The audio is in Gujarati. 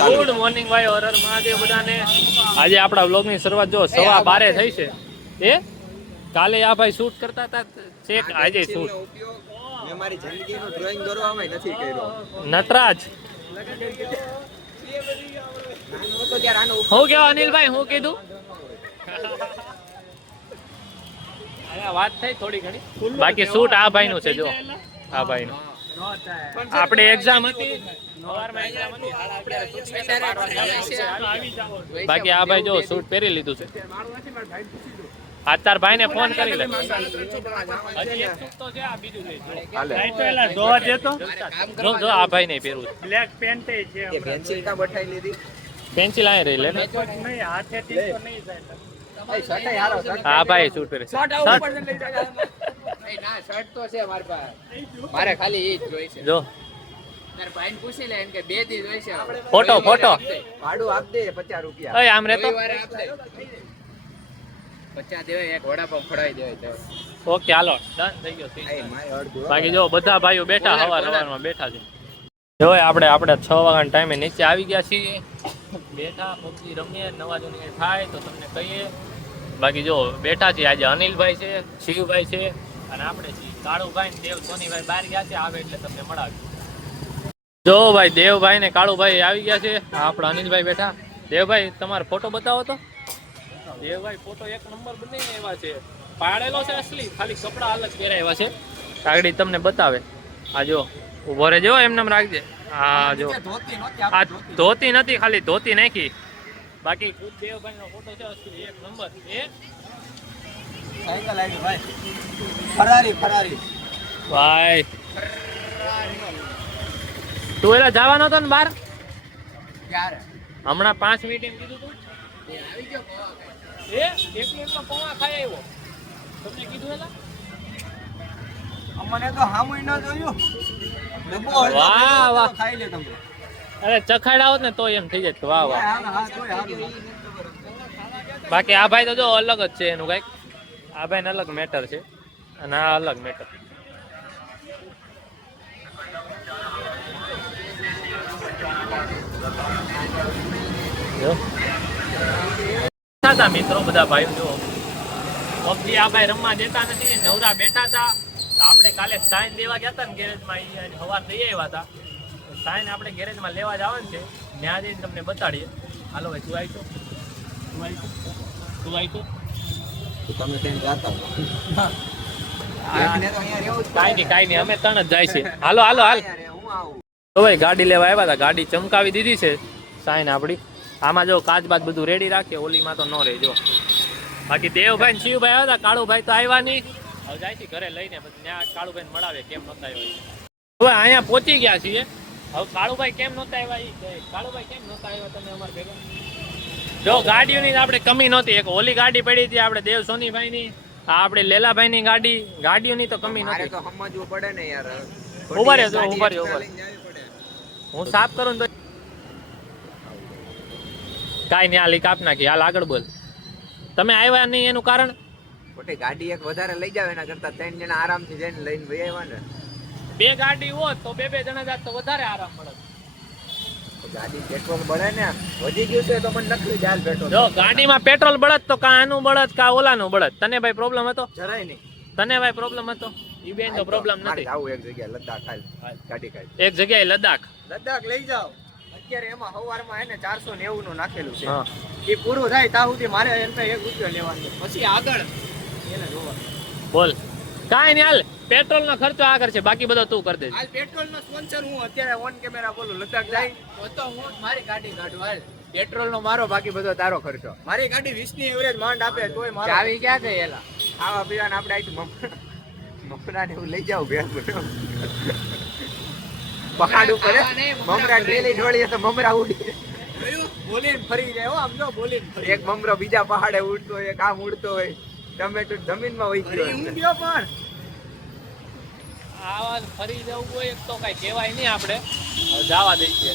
ગુડ મોર્નિંગ ભાઈ, હર હર મહાદેવ બધાને. આજે આપણા વ્લોગની શરૂઆત જો 12:15 થઈ છે. એ કાલે આ ભાઈ શૂટ કરતા હતા ચેક, આજે શૂટ મેં મારી જિંદગીનું ડ્રોઈંગ દોરવામાં નથી કર્યો. નટરાજ હું કેવા અનિલભાઈ, હું કીધું વાત થઈ થોડી ઘણી, બાકી શૂટ આ ભાઈ નું છે. જો આ ભાઈ નું આપણે એક્ઝામ હતી, બાકી આ ભાઈ જો શૂટ પહેરી લીધું છે. આ તાર ભાઈ ને ફોન કરી લે. આ ભાઈ ને પહેરવું બ્લેક પેન્ટ છે. પેન્સિલ આ રહી લે. હા ભાઈ શૂટ પહેરે. મારે ખાલી એ જ જોઈશે. જો ભાઈને પૂછી લે કે 2 દી જોઈશે. ફોટો ભાડું આપ દે 50 રૂપિયા. ઓય આમ રે તો 50 દેવાય, એક વડાપાવ ખવડાવી દેવાય. ઓકે હાલો ડન થઈ ગયો. બાકી જો બધા ભાઈઓ બેઠા સવારમાં બેઠા છે. જો આપણે 6 વાગ્યાના ટાઈમે નીચે આવી ગયા છીએ, બેઠા પબજી રમીએ, નવા જૂની થાય તો તમને કહીએ. બાકી જો બેઠા છીએ. આજે અનિલભાઈ છે, શિવભાઈ છે અને આપણે છીએ કાળુભાઈ, દેવ સોનીભાઈ બહાર ગયા છે. આવે એટલે તમને મળાવી. જો ભાઈ દેવભાઈ ને કાળુભાઈ આવી ગયા છે. આપણા અનિલભાઈ બેઠા. દેવભાઈ તમારો ફોટો બતાવો તો. દેવભાઈ ફોટો એક નંબર બનાવીને એવા છે, પાડેલો છે અસલી, ખાલી કપડા અલગ પહેરાવ્યા છે. કાગડી તમને બતાવે. આ જો ઉભો રહેજો, એમને રાખજે. આ જો આ ધોતી નથી, ખાલી ધોતી નાખી. બાકી ખુદ દેવભાઈ નો ફોટો છે અસલી એક નંબર. એ સાયકલ આવી ભાઈ, ફરારી ભાઈ તું એલા જવાનો હતો ને બહાર ક્યારે? હમણાં 5 મિનિટ એમ કીધું તું. આવી ગયો એકલો પૌવા ખાઈ આવ્યો. તમને કીધું એલા અમને તો હામું ન જોયું. વાહ વાહ, ખાઈ લે તમે. અરે ચખાડા હોત ને તો એમ થઈ જાય. વાહ વાહ. હા. બાકી આ ભાઈ તો જો અલગ જ છે એનું કઈક. આ ભાઈ ને અલગ મેટર છે અને આ અલગ મેટર. મિત્રો બધા ભાઈઓ જો પબજી આ ભાઈ રમવા દેતા નથી, નવરા બેઠા હતા. આપણે કાલે સાઈન દેવા ગયા હતા ને ગેરેજમાં, સવાર લઈ આવ્યા હતા. સાઈન આપણે ગેરેજમાં લેવા જવાનું છે, ત્યાં જઈને તમને બતાડીએ. હાલો ભાઈ તું આવી તો તમે ત્યાં જાતા કાંઈ નહીં અમે 3 જ જાય છે. હાલ તો ભાઈ ગાડી લેવા આવ્યા હતા, ગાડી ચમકાવી દીધી છે સાઈન આપણી. આમાં જો કાચ બાદ બધું રેડી રાખે, ઓલીમાં તો ન રહે. જો બાકી દેવભાઈ ને શિવભાઈ આવ્યા હતા, કાળુભાઈ તો આવ્યા નહીં. હવે જાય છે ઘરે લઈને, પછી ત્યાં કાળુભાઈ મળાવે કેમ નહોતા આવ્યા. હવે અહીંયા પહોંચી ગયા છીએ. હવે કાળુભાઈ કેમ નહોતા આવ્યા, કાળુભાઈ કેમ નહોતા આવ્યા તમે અમારે ભેગા? જો ગાડીઓની આપણે કમી નહોતી. એક ઓલી ગાડી પડી હતી આપણે દેવ સોનીભાઈ ની, આપણે લેલાભાઈ ની ગાડીઓની તો કમી નહોતી. સમજવું પડે ને યાર. ઉભા રહ્યો. હું સાફ કરું તો કાંઈ નહીં, હાલ કાપ નાખી. હાલ આગળ બોલ. તમે આવ્યા નહીં એનું કારણ? ખોટી ગાડી એક વધારે લઈ જાવ એના કરતા 3 જણા આરામથી જઈને લઈને વહી આવ્યા ને. 2 ગાડી હોત તો 2 જણા જાત તો વધારે આરામ મળે. ગાડી પેટ્રોલ બળે ને વધી ગયું છે તો મને નકરી જાલ પેટ્રોલ. જો ગાડીમાં પેટ્રોલ બળત તો કા આનું બળત કા ઓલાનું બળત. તને ભાઈ પ્રોબ્લેમ હતો? જરાય નહીં. તને ભાઈ પ્રોબ્લેમ હતો? ઈ બેન તો પ્રોબ્લેમ નથી. આવું એક જગ્યાએ લદ્દાખ હાલ ગાડી કાઢ. એક જગ્યાએ લદ્દાખ લઈ જાવ. અત્યારે એમાં સવારમાં હે ને 490 નું નાખેલું છે. એ પૂરું થાય ત્યાં સુધી મારે એમને 1 રૂપિયો લેવાનો, પછી આગળ એને જોવાનું. બોલ. કાંઈ નહીં, હાલ પેટ્રોલ નો ખર્ચો આગળ છે, બાકી બધો તું કરી દેજે. હાલ પેટ્રોલ નો સ્પોન્સર હું અત્યારે ઓન કેમેરા બોલું. લદ્દાખ જાય તો હું મારી ગાડી કાઢું. હાલ પેટ્રોલ નો મારો, બાકી બધો તારો ખર્ચો. મારી ગાડી 20 ની એવરેજ માંડ આપે તોય મારો. ચાવી ક્યાં ગઈ એલા? ખાવા પીવાને આપણે આઈ મમરા ને એવું લઈ જાવ ભેગું. પહાડ ઉપર મમરા ડેલી ઢોળીએ તો મમરા ઉડી બોલીને ફરી જાય. આમ જો બોલીને એક મમરો બીજા પહાડે ઉડતો હોય, એક આમ ઉડતો હોય, ટમેટો જમીનમાં વહી ગયો. પણ આવા ફરી જવું હોય તો કઈ કહેવાય નહીં, આપણે જવા દઈએ.